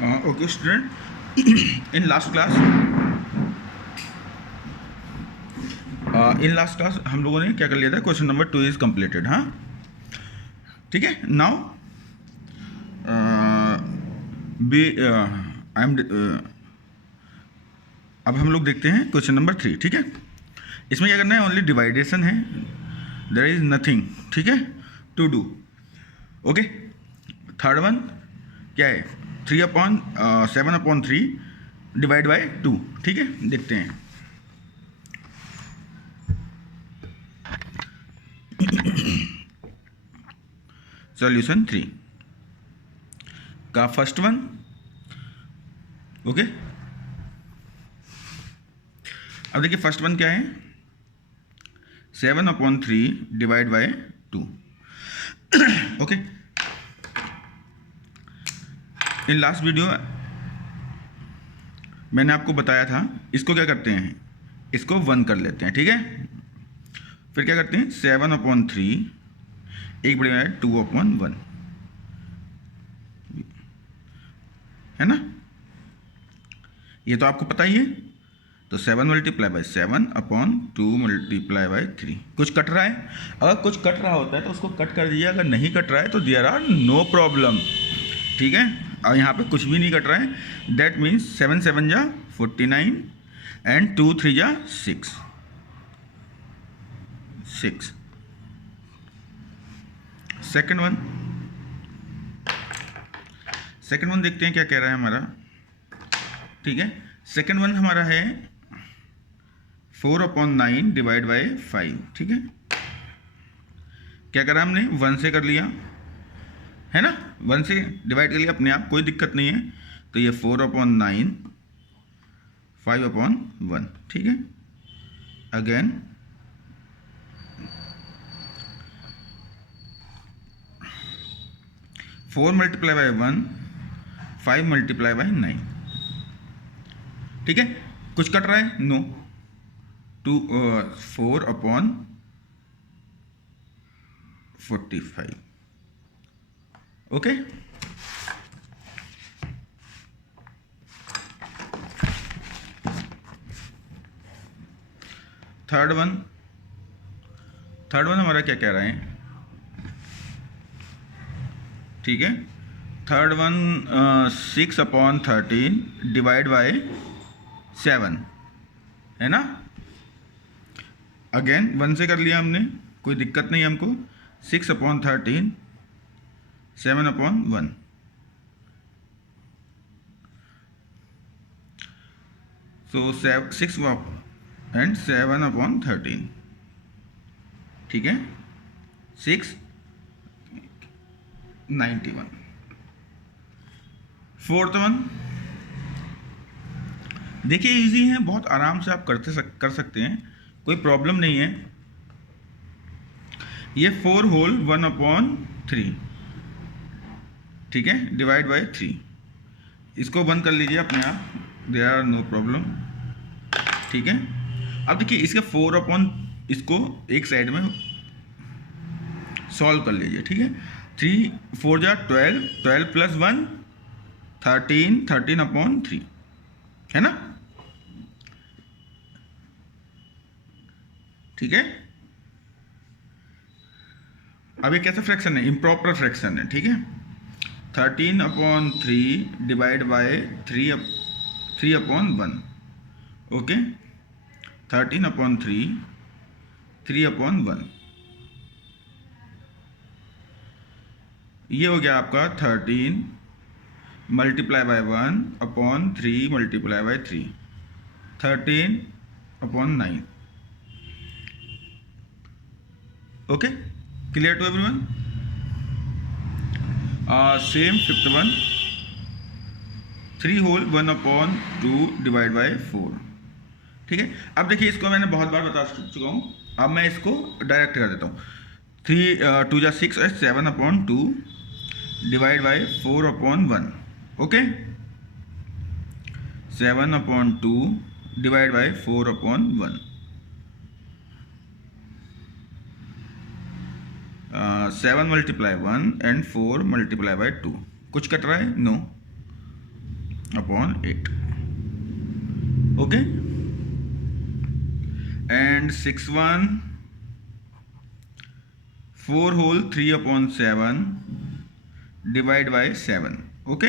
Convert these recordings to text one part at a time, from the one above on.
Okay, student. In last class, हम लोगों ने क्या कर लिया था? Question number 2 is completed. हाँ, ठीक है. नाउ बी आई एम अब हम लोग देखते हैं क्वेश्चन नंबर 3. ठीक है, इसमें क्या करना है? ओनली डिवाइडेशन है, देयर इज नथिंग. ठीक है, to do. Okay, third one क्या है? 7/3 डिवाइड बाय 2. ठीक है, देखते हैं. सॉल्यूशन 3 का फर्स्ट वन. ओके, अब देखिए फर्स्ट वन क्या है? 7/3 divide by 2. Okay, in last video मैंने आपको बताया था, इसको क्या करते हैं? इसको 1 कर लेते हैं. ठीक है, फिर क्या करते हैं? 7/3 एक बड़ी 2/1 है ना? ये तो आपको पता ही है. तो 7 मल्टीप्लाई बाई 7/2 मल्टीप्लाई बाई 3. कुछ कट रहा है? अगर कुछ कट रहा होता है तो उसको कट कर दीजिए. अगर नहीं कट रहा है तो देयर आर नो प्रॉब्लम. ठीक है, और यहाँ पे कुछ भी नहीं कट रहा है. दैट मीन्स 7 7 जा 49 एंड 2 3 जा 6. सेकेंड वन देखते हैं क्या कह रहा है हमारा. ठीक है, सेकेंड वन हमारा है 4/9 डिवाइड बाई 5. ठीक है, क्या करा हमने? 1 से कर लिया है ना, 1 से डिवाइड कर लिया अपने आप, कोई दिक्कत नहीं है. तो ये 4/9 5/1. ठीक है, again 4 multiply by 1 5 multiply by 9. ठीक है, कुछ कट रहा है? नो. 4/45. ओके, थर्ड वन हमारा क्या कह रहा है? ठीक है, थर्ड वन 6/13 डिवाइड बाय 7 है ना. अगेन 1 से कर लिया हमने, कोई दिक्कत नहीं हमको. 6/13 7/1. सो 6 एंड 7/13. ठीक है, 691. फोर्थ वन देखिए, इजी है, बहुत आराम से आप कर सकते हैं, कोई प्रॉब्लम नहीं है. ये 4 होल 1/3. ठीक है, डिवाइड बाय 3. इसको 1 कर लीजिए अपने आप, देयर आर नो प्रॉब्लम. ठीक है, अब देखिए इसके 4 इसको एक साइड में सॉल्व कर लीजिए. ठीक है, 3 4 जा 12 12 प्लस 1 13 13/3 है ना. ठीक है, अब ये कैसा फ्रैक्शन है? इम्प्रॉपर फ्रैक्शन है. ठीक है, 13/3 डिवाइड बाय 3/1. ओके, 13/3 3/1. ये हो गया आपका 13 multiply by 1/3 multiply by 3 13/9. Okay, clear to everyone? Same fifth one 3 whole 1/2 divide by 4. ठीक है, अब देखिए इसको मैंने बहुत बार बता चुका हूँ, अब मैं इसको डायरेक्ट कर देता हूँ. 2 जा 6 है 7/2 divide by 4/1. Okay, 7/2 divide by 4/1. 7 multiply 1 and 4 multiply by 2. कुछ कट रहा है? No. Upon 8. Okay. And 6/1 4 whole 3 upon 7 divide by 7. Okay.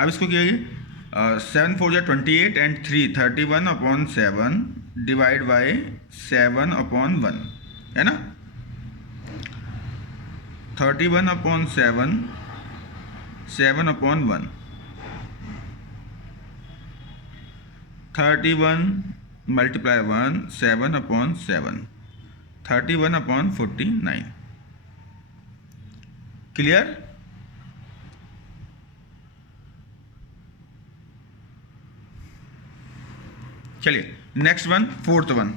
अब इसको क्या है 7 4 28 and 3 31 upon 7 divide by 7 upon 1 है ना. 31 upon 7 7 upon 1 31 multiply 1 7 upon 7 31 upon 49. Clear. चलिए next one, fourth one.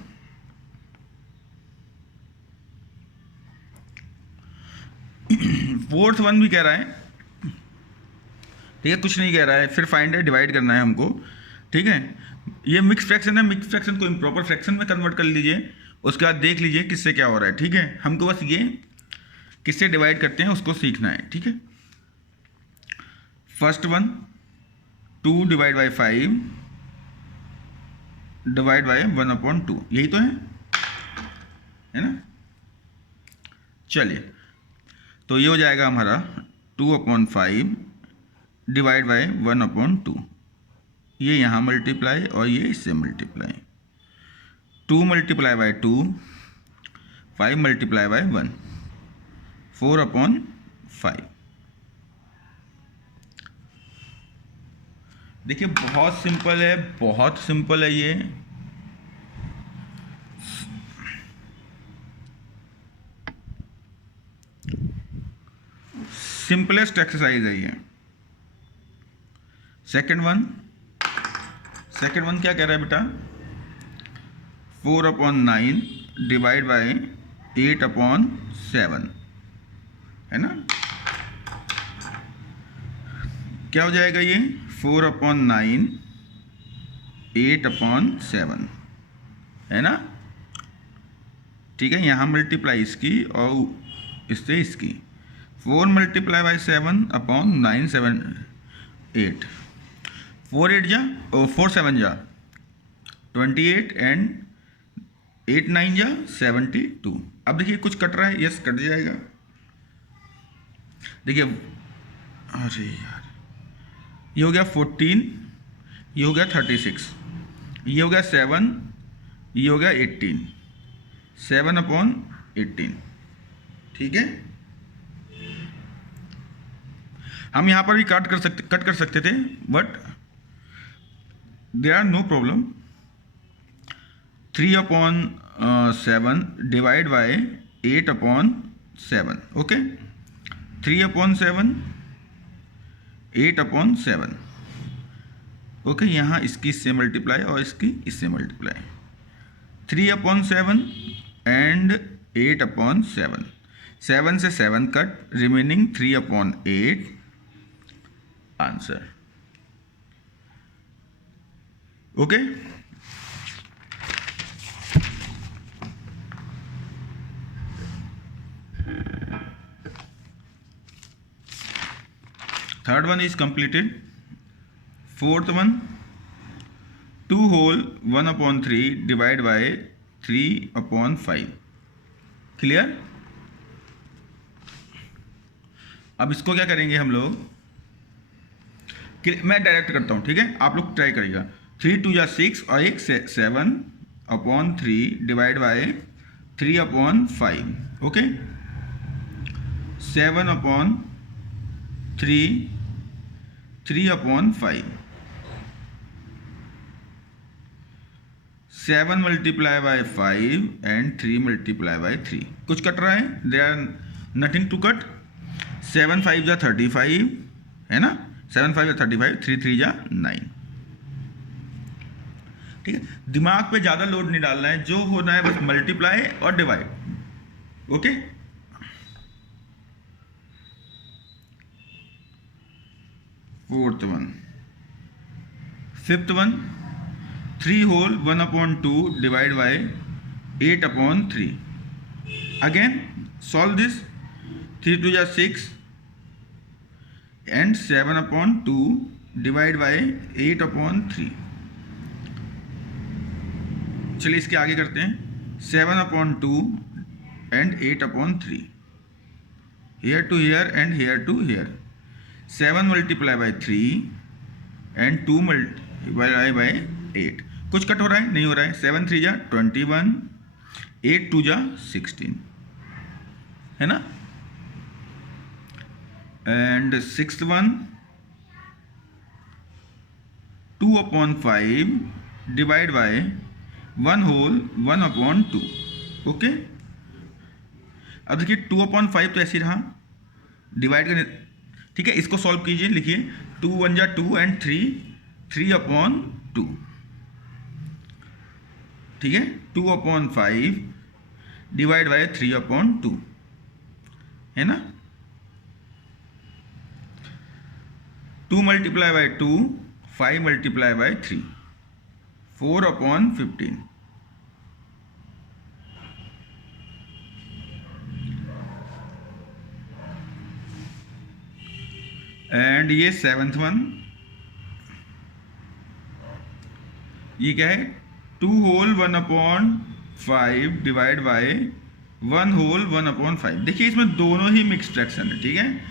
Fourth one भी कह रहा है, ठीक है, कुछ नहीं कह रहा है, फिर फाइंड है, डिवाइड करना है हमको. ठीक है, ये मिक्स फ्रैक्शन है, मिक्स फ्रैक्शन को इम्प्रॉपर फ्रैक्शन में कन्वर्ट कर लीजिए, उसके बाद देख लीजिए किससे क्या हो रहा है. ठीक है, हमको बस ये किससे डिवाइड करते हैं उसको सीखना है. ठीक है, first one 2 divide by 5 divide by 1 upon 2, यही तो है ना. चलिए, तो ये हो जाएगा हमारा 2 अपॉन 5 डिवाइड बाय 1 अपॉन 2. ये यहाँ मल्टीप्लाई और ये इससे multiply. 2 multiply by 2 5 multiply by 1 4 upon 5. देखिए बहुत सिंपल है, बहुत सिंपल है ये. सिंपलेस्ट एक्सरसाइज है ये. सेकंड वन क्या कह रहा है बेटा 4 अपॉन 9 डिवाइड बाय 8 अपॉन 7 है ना. क्या हो जाएगा ये 4 अपॉन 9 8 अपॉन 7 है ना. ठीक है, यहाँ मल्टीप्लाई इसकी और इससे इसकी. 4 मल्टीप्लाई बाई 7 अपॉन 9 7 8 4 8 जा 4 7 जा 28 एंड 8 9 जा 72. अब देखिए कुछ कट रहा है, यस कट जाएगा. देखिए अरे यार, ये हो गया 14, ये हो गया 36, ये हो गया 7, ये हो गया 18 7 अपॉन 18. ठीक है, हम यहाँ पर भी कट कर सकते थे, but there are no problem. 3 upon 7 divide by 8 upon 7. Okay, 3 upon 7 8 upon 7. Okay, यहाँ इसकी इससे मल्टीप्लाई और इसकी इससे मल्टीप्लाई. 3 upon 7 and 8 upon 7. 7 से 7 cut, remaining 3 upon 8 answer. Okay, third one is completed. Fourth one 2 whole 1 upon 3 divide by 3 upon 5. Clear. अब इसको क्या करेंगे हम लोग, मैं डायरेक्ट करता हूँ. ठीक है, आप लोग ट्राई करिएगा. 3 2 जा 6 और एक 7 upon 3 divide by 3 upon 5. Okay, 7 upon 3 upon 5. 7 multiply by 5 and 3 multiply by 3. कुछ कट रहा है, there are nothing to cut. 7 5 जा 35 है ना. 7 5 जा 35, 3 3 जा 9. ठीक है, दिमाग पे ज़्यादा लोड नहीं डालना है, जो होना है बस मल्टीप्लाई और divide. Okay, fourth one. Fifth one 3 whole 1 upon 2 divide by 8 upon 3. Again solve this. 3 2 जा 6 एंड 7 अपॉन 2 डिवाइड बाय 8/3। चलिए इसके आगे करते हैं, 7/2 and 8/3, here to here and here to here, 7 multiply by 3 and 2 multiply by 8। कुछ cut हो रहा है? नहीं हो रहा है। 7 3 जा 21, 8 2 जा 16, है ना। And sixth one 2/5 divide by 1/2। Okay, अब देखिए 2/5 तो ऐसे ही रहा, डिवाइड करने, ठीक है। इसको सॉल्व कीजिए, लिखिए 2 1 जा 2 एंड 3/2, ठीक है। 2/5 डिवाइड बाय 3/2, है ना। 2 multiply by 2, 5 multiply by 3, 4/15। And ये सेवंथ वन, ये क्या है? 2/1/5 डिवाइड बाय 1/1/5। देखिए इसमें दोनों ही मिक्स फ्रैक्शन है, ठीक है।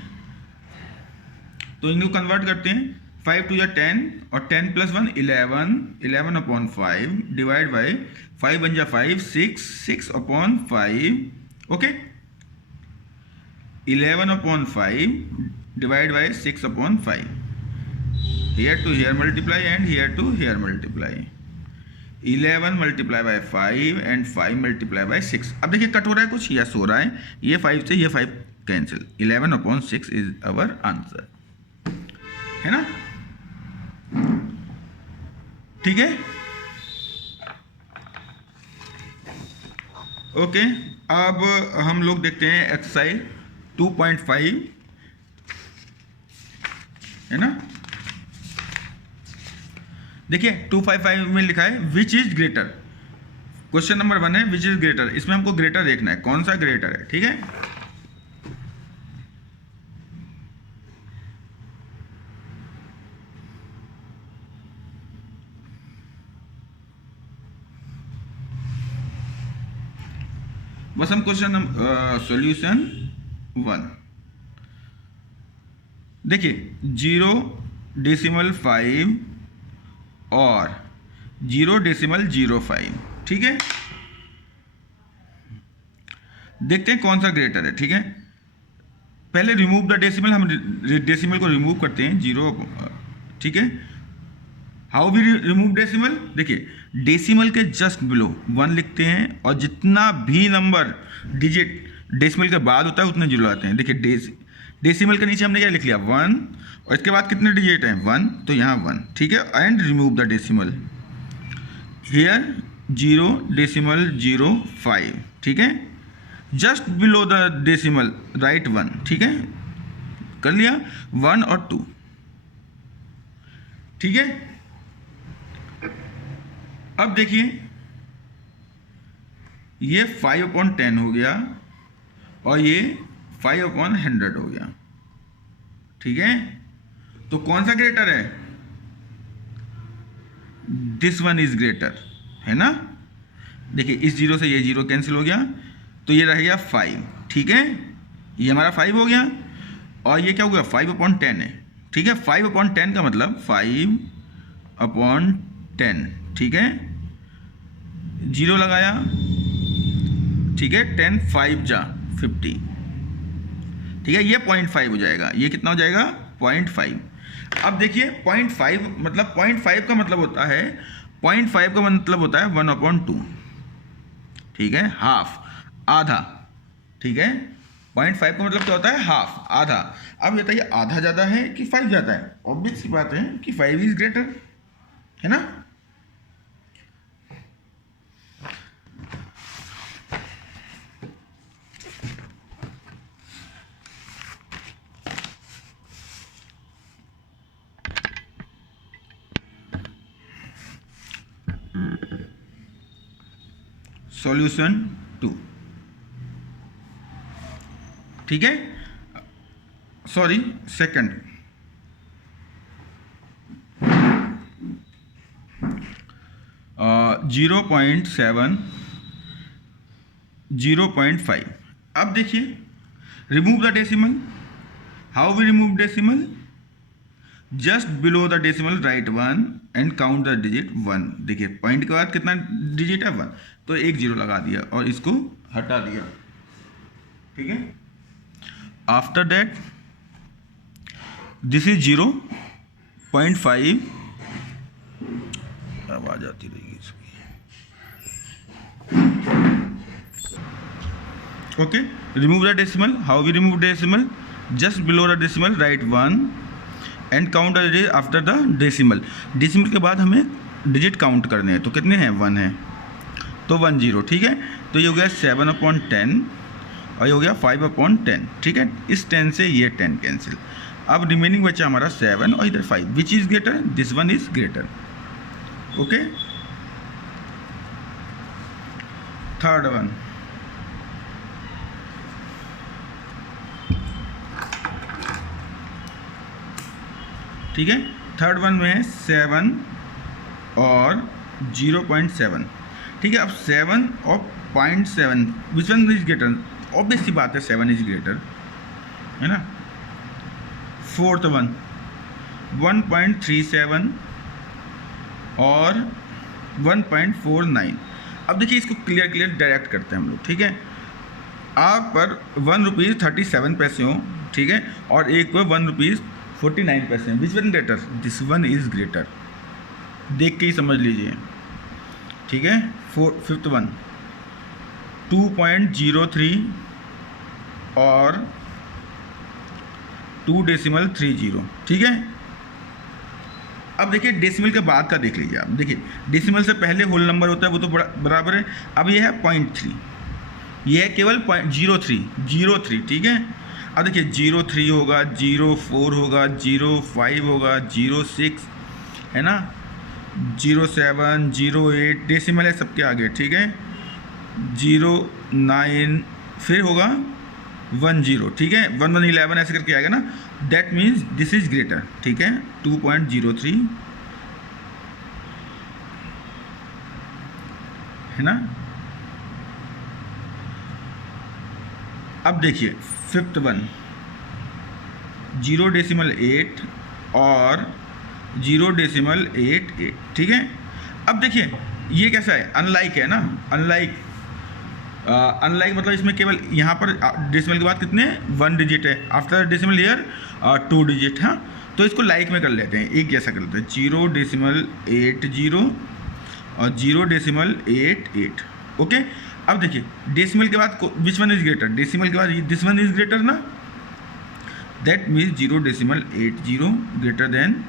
तो इनको कन्वर्ट करते हैं, 5 2 जा 10 और 10 + 1 11, 11/5 डिवाइड बाय 5 1 जा 5, 6, 6/5। Okay, 11/5 divide by 6/5, here to here multiply and here to here multiply, 11 multiply by 5 and 5 multiply by 6। अब देखिए कट हो रहा है कुछ, यस हो रहा है, ये 5 से ये 5 कैंसिल, 11/6 इज अवर आंसर, है ना। ठीक है, ओके। अब हम लोग देखते हैं एक्सरसाइज 2.5, है ना। देखिए 255 में लिखा है which is greater. Question number 1 है विच इज ग्रेटर, इसमें हमको ग्रेटर देखना है, कौन सा ग्रेटर है, ठीक है। बस हम क्वेश्चन सॉल्यूशन 1 देखिए, 0.5 और 0.05, ठीक है। देखते हैं कौन सा ग्रेटर है, ठीक है। पहले रिमूव द डेसिमल, हम डेसिमल को रिमूव करते हैं, 0, ठीक है। How we remove decimal? देखिए डेसिमल के जस्ट बिलो 1 लिखते हैं और जितना भी नंबर डिजिट डेसिमल के बाद होता है उतने जीरो आते हैं। देखिए डेसिमल के नीचे हमने क्या लिख लिया 1, और इसके बाद कितने डिजिट हैं 1, तो यहाँ 1, ठीक है। And remove the decimal, here 0.05, ठीक है। Just below the decimal right 1, ठीक है, कर लिया 1 और 2, ठीक है। अब देखिए ये 5/10 हो गया और ये 5/100 हो गया, ठीक है। तो कौन सा ग्रेटर है? दिस वन इज ग्रेटर, है ना। देखिए इस 0 से ये 0 कैंसिल हो गया, तो ये रह गया 5, ठीक है। ये हमारा 5 हो गया और ये क्या हो गया 5/10 है, ठीक है। 5/10 का मतलब 5/10, ठीक है। 0 लगाया, ठीक है, 10 5 जा 50, ठीक है। ये 0.5 हो जाएगा, ये कितना हो जाएगा 0.5। अब देखिए 0.5 मतलब 0.5 का मतलब होता है 0.5 का मतलब होता है 1/2, ठीक है, हाफ, आधा, ठीक है। 0.5 का मतलब क्या होता है हाफ, आधा। अब बताइए आधा ज़्यादा है कि 5 ज़्यादा है? ऑब्वियस सी बात है कि 5 इज ग्रेटर, है ना। सॉल्यूशन 2, ठीक है, सॉरी सेकंड। 0.5। अब देखिए remove the decimal. How we remove decimal? Just below the decimal right 1 and count the digit 1। देखिए पॉइंट के बाद कितना डिजिट है 1, तो एक जीरो लगा दिया और इसको हटा दिया, ठीक है। आफ्टर दैट दिस इज 0.5, आवाज आती रहेगी इसकी, okay. Remove the decimal. How we remove decimal? Just below the decimal right 1 and count the digit after the decimal. Decimal के बाद हमें डिजिट काउंट करने हैं, तो कितने हैं? 1 है, तो 1 0, ठीक है। तो ये हो गया 7/10 और ये हो गया 5/10, ठीक है। इस 10 से ये 10 कैंसिल। अब रिमेनिंग बचा हमारा 7 और इधर 5। Which is greater? This one is greater, okay. Third one, ठीक है। थर्ड वन में है 7 और 0.7, ठीक है। अब 7 और 0.7 which one is greater? Obvious सी बात है 7 इज ग्रेटर, है ना। फोर्थ वन 1.37 और 1.49। अब देखिए इसको क्लियर डायरेक्ट करते हैं हम लोग, ठीक है। आप पर 1 रुपीज़ 37 पैसे हो, ठीक है, और एक पर 1 रुपीज़ 49 पैसे। Which one greater? This one is greater, देख के ही समझ लीजिए, ठीक है। फिफ्थ वन 2.03 और 2.30, ठीक है। अब देखिए डेसिमल के बाद का देख लीजिए आप। देखिए डेसिमल से पहले होल नंबर होता है, वो तो बराबर है। अब ये है 0.3, ये है केवल 0.03, ठीक है। अब देखिए 0.3 होगा, 0.4 होगा, 0.5 होगा, 0.6 है ना, 0.7, 0.8 डेसिमल है सबके आगे, ठीक है। 0.9 फिर होगा 1.0, ठीक है। 1.11 ऐसे करके आएगा ना। That means this is greater, ठीक है। 2.03 है ना। अब देखिए फिफ्थ वन 0.8 और 0.88, ठीक है। अब देखिए ये कैसा है? अनलाइक है ना। अनलाइक मतलब इसमें केवल यहाँ पर डेसिमल के बाद कितने 1 डिजिट है, आफ्टर डेसिमल ईयर 2 डिजिट, हाँ। तो इसको लाइक में कर लेते हैं, एक जैसा कर लेते हैं। 0.80 और 0.88, ओके। अब देखिए डेसिमल के बाद विच वन इज ग्रेटर? डेसिमल के बाद दिस वन इज ग्रेटर ना। That means 0.80 greater than